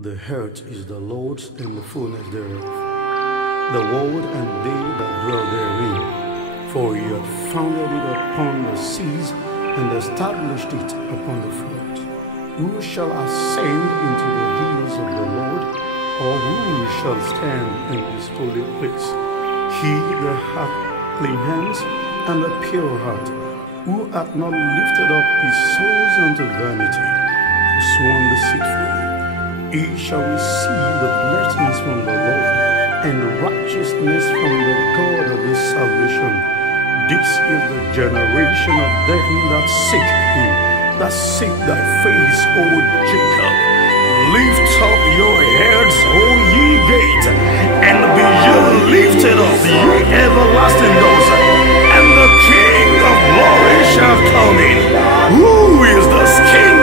The earth is the Lord's and the fullness thereof, the world and they that dwell therein. For he hath founded it upon the seas and established it upon the floods. Who shall ascend into the hills of the Lord, or who shall stand in his holy place? He that hath clean hands and a pure heart, who hath not lifted up his soul unto vanity, or sworn deceitfully. He shall receive the blessings from the Lord, and righteousness from the God of his salvation. This is the generation of them that seek him, that seek thy face, O Jacob. Lift up your heads, O ye gates, and be ye lifted up, ye everlasting doors, and the King of glory shall come in. Who is this King